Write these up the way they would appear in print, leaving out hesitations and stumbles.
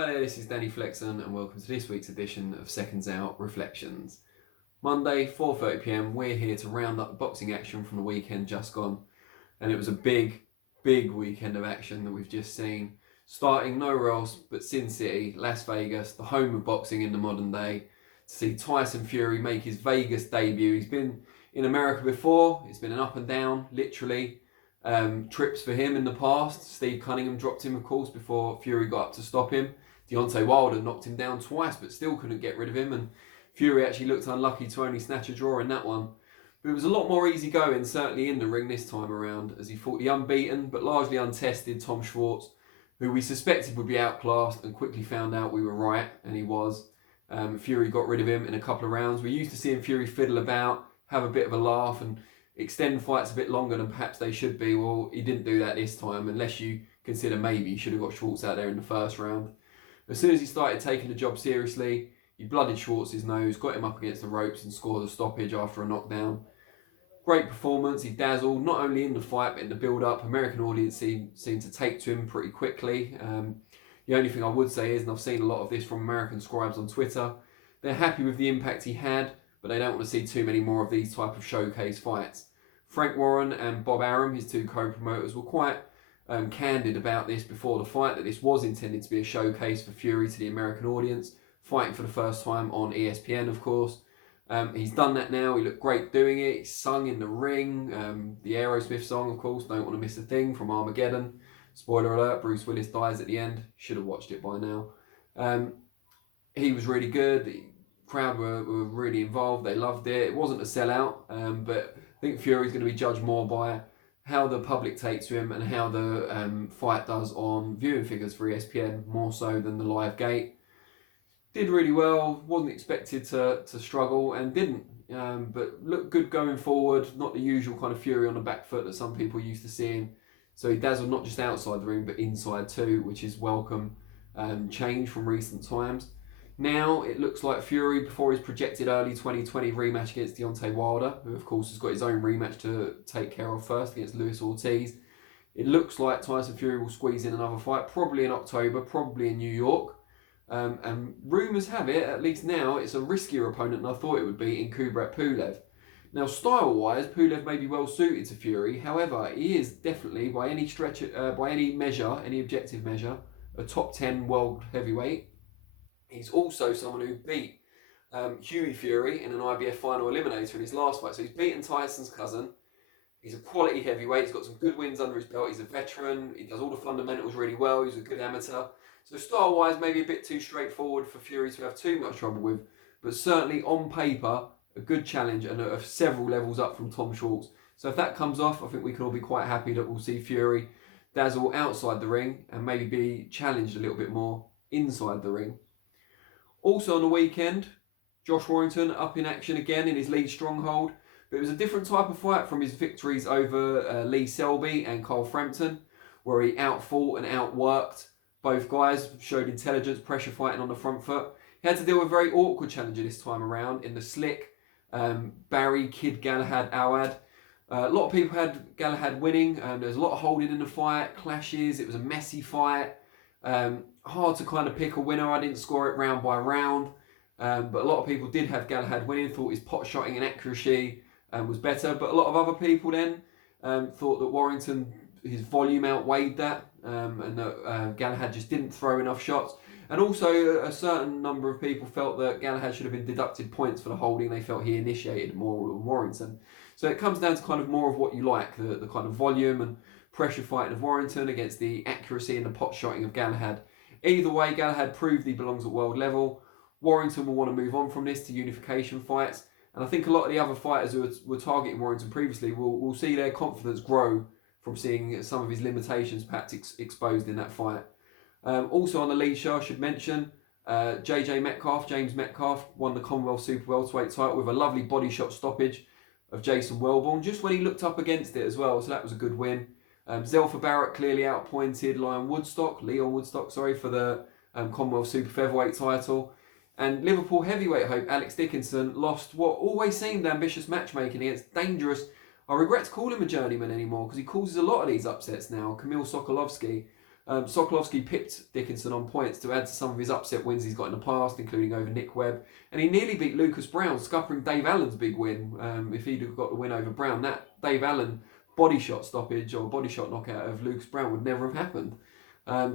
Hi there, this is Danny Flexen and welcome to this week's edition of SecondsOut ReFLEXions. Monday, 4:30 PM, we're here to round up the boxing action from the weekend just gone. And it was a big weekend of action that we've just seen. Starting nowhere else but Sin City, Las Vegas, the home of boxing in the modern day, to see Tyson Fury make his Vegas debut. He's been in America before, it's been an up and down, literally. Trips for him in the past. Steve Cunningham dropped him, of course, before Fury got up to stop him. Deontay Wilder knocked him down twice, but still couldn't get rid of him. And Fury actually looked unlucky to only snatch a draw in that one. But it was a lot more easy going, certainly in the ring this time around, as he fought the unbeaten but largely untested Tom Schwarz, who we suspected would be outclassed and quickly found out we were right, and he was. Fury got rid of him in a couple of rounds. We're used to seeing Fury fiddle about, have a bit of a laugh, and extend fights a bit longer than perhaps they should be. Well, he didn't do that this time, unless you consider maybe he should have got Schwarz out there in the first round. As soon as he started taking the job seriously, he blooded Schwarz's nose, got him up against the ropes and scored a stoppage after a knockdown. Great performance, he dazzled, not only in the fight but in the build-up. American audience seemed to take to him pretty quickly. The only thing I would say is, and I've seen a lot of this from American scribes on Twitter, they're happy with the impact he had, but they don't want to see too many more of these type of showcase fights. Frank Warren and Bob Arum, his two co-promoters, were quite candid about this before the fight, that this was intended to be a showcase for Fury to the American audience, fighting for the first time on ESPN, of course. He's done that now, he looked great doing it, he sung in the ring, the Aerosmith song, of course, Don't Want to Miss a Thing, from Armageddon. Spoiler alert, Bruce Willis dies at the end, should have watched it by now. He was really good, the crowd were really involved, they loved it. It wasn't a sellout, but I think Fury's going to be judged more by how the public takes to him and how the fight does on viewing figures for ESPN, more so than the live gate. Did really well, wasn't expected to struggle and didn't, but looked good going forward, not the usual kind of Fury on the back foot that some people used to seeing. So he dazzled not just outside the ring but inside too, which is welcome change from recent times. Now it looks like Fury, before his projected early 2020 rematch against Deontay Wilder, who of course has got his own rematch to take care of first against Luis Ortiz, it looks like Tyson Fury will squeeze in another fight, probably in October, probably in New York. And rumours have it, at least now, it's a riskier opponent than I thought it would be in Kubrat Pulev. Now, style-wise, Pulev may be well suited to Fury. However, he is definitely, by any stretch, by any measure, any objective measure, a top 10 world heavyweight. He's also someone who beat Hughie Fury in an IBF final eliminator in his last fight. So he's beaten Tyson's cousin. He's a quality heavyweight. He's got some good wins under his belt. He's a veteran. He does all the fundamentals really well. He's a good amateur. So style-wise, maybe a bit too straightforward for Fury to have too much trouble with. But certainly on paper, a good challenge and several levels up from Tom Schwarz. So if that comes off, I think we can all be quite happy that we'll see Fury dazzle outside the ring and maybe be challenged a little bit more inside the ring. Also on the weekend, Josh Warrington up in action again in his lead stronghold. But it was a different type of fight from his victories over Lee Selby and Carl Frampton, where he outfought and outworked both guys, showed intelligence, pressure fighting on the front foot. He had to deal with a very awkward challenger this time around in the slick Barry Kid Galahad Awad. A lot of people had Galahad winning. There was a lot of holding in the fight, clashes. It was a messy fight. Hard to kind of pick a winner. I didn't score it round by round. But a lot of people did have Galahad winning, thought his pot shotting and accuracy was better. But a lot of other people then thought that Warrington, his volume outweighed that, and that Galahad just didn't throw enough shots. And also a certain number of people felt that Galahad should have been deducted points for the holding. They felt he initiated more than Warrington. So it comes down to kind of more of what you like, the kind of volume and pressure fighting of Warrington against the accuracy and the pot shotting of Galahad. Either way, Galahad proved he belongs at world level. Warrington will want to move on from this to unification fights. And I think a lot of the other fighters who were targeting Warrington previously will see their confidence grow from seeing some of his limitations perhaps exposed in that fight. Also on the lead show, I should mention, James Metcalf, won the Commonwealth Super Welterweight title with a lovely body shot stoppage of Jason Wellborn, just when he looked up against it as well, so that was a good win. Zelfa Barrett clearly outpointed Leon Woodstock, for the Commonwealth Super Featherweight title. And Liverpool heavyweight hope Alex Dickinson lost what always seemed ambitious matchmaking against dangerous, I regret to call him a journeyman anymore because he causes a lot of these upsets now, Kamil Sokolovsky. Sokolovsky pipped Dickinson on points to add to some of his upset wins he's got in the past, including over Nick Webb. And he nearly beat Lucas Brown, scuppering Dave Allen's big win. If he'd have got the win over Brown, that Dave Allen body shot stoppage or body shot knockout of Lucas Brown would never have happened.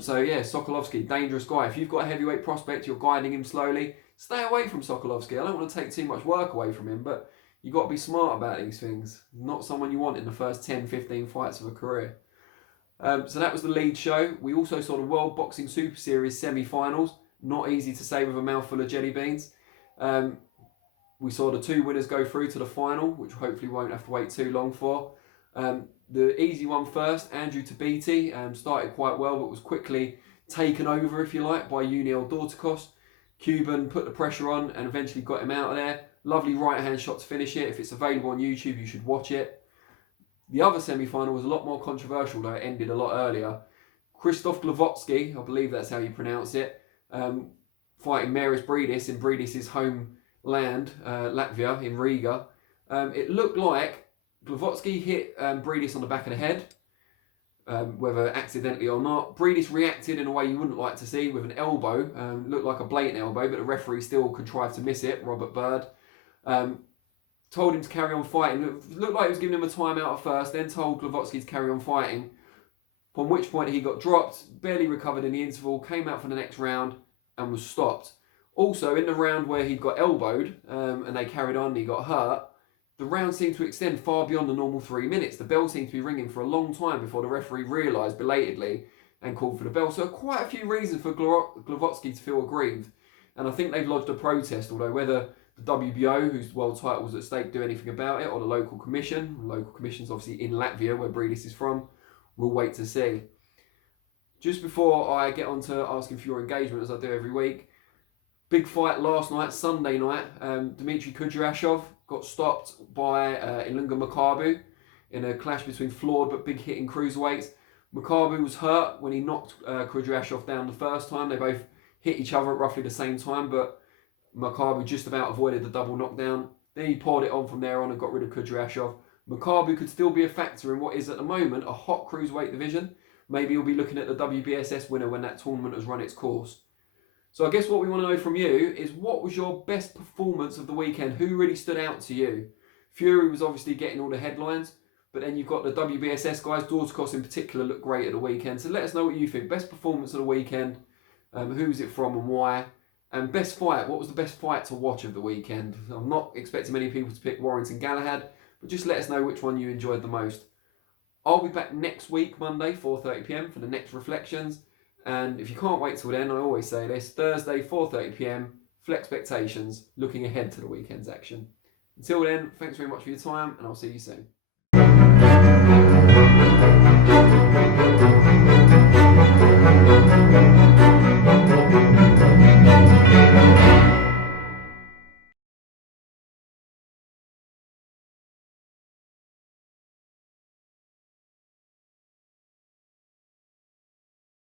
So yeah, Sokolovsky, dangerous guy. If you've got a heavyweight prospect, you're guiding him slowly, stay away from Sokolovsky. I don't want to take too much work away from him, but you've got to be smart about these things. Not someone you want in the first 10, 15 fights of a career. So that was the lead show. We also saw the World Boxing Super Series semi-finals. Not easy to say with a mouthful of jelly beans. We saw the 2 winners go through to the final, which hopefully won't have to wait too long for. The easy one first, Andrew Tabiti, started quite well, but was quickly taken over, if you like, by Uniel Dorticos. Cuban put the pressure on and eventually got him out of there. Lovely right-hand shot to finish it. If it's available on YouTube, you should watch it. The other semi-final was a lot more controversial, though it ended a lot earlier. Krzysztof Glavotsky, I believe that's how you pronounce it, fighting Maris Bridis in Bridis' homeland, Latvia, in Riga. It looked like Glavotsky hit Bridis on the back of the head, whether accidentally or not. Bridis reacted in a way you wouldn't like to see with an elbow. Looked like a blatant elbow, but the referee still contrived to miss it, Robert Bird. Told him to carry on fighting. It looked like he was giving him a timeout at first, then told Glavotsky to carry on fighting, from which point he got dropped, barely recovered in the interval, came out for the next round and was stopped. Also, in the round where he got elbowed and they carried on and he got hurt, the round seemed to extend far beyond the normal 3 minutes. The bell seemed to be ringing for a long time before the referee realised belatedly and called for the bell. So quite a few reasons for Glavotsky to feel aggrieved. And I think they've lodged a protest, although whether the WBO, whose world title was at stake, do anything about it, or the local commission, obviously in Latvia, where Bridis is from, we'll wait to see. Just before I get on to asking for your engagement, as I do every week, big fight last night, Sunday night. Dmitry Kudryashov got stopped by Ilunga Makabu in a clash between flawed but big hitting cruiserweights. Makabu was hurt when he knocked Kudryashov down the first time. They both hit each other at roughly the same time, but Makabu just about avoided the double knockdown. Then he poured it on from there on and got rid of Kudryashov. Makabu could still be a factor in what is at the moment a hot cruiserweight division. Maybe he'll be looking at the WBSS winner when that tournament has run its course. So I guess what we want to know from you is, what was your best performance of the weekend? Who really stood out to you? Fury was obviously getting all the headlines, but then you've got the WBSS guys. Dorticos in particular looked great at the weekend. So let us know what you think. Best performance of the weekend, who was it from and why? And best fight, what was the best fight to watch of the weekend? I'm not expecting many people to pick Warrington Galahad, but just let us know which one you enjoyed the most. I'll be back next week, Monday, 4:30 PM for the next ReFLEXions. And if you can't wait till then, I always say this, Thursday, 4:30 PM, FLEXpectations, looking ahead to the weekend's action. Until then, thanks very much for your time, and I'll see you soon.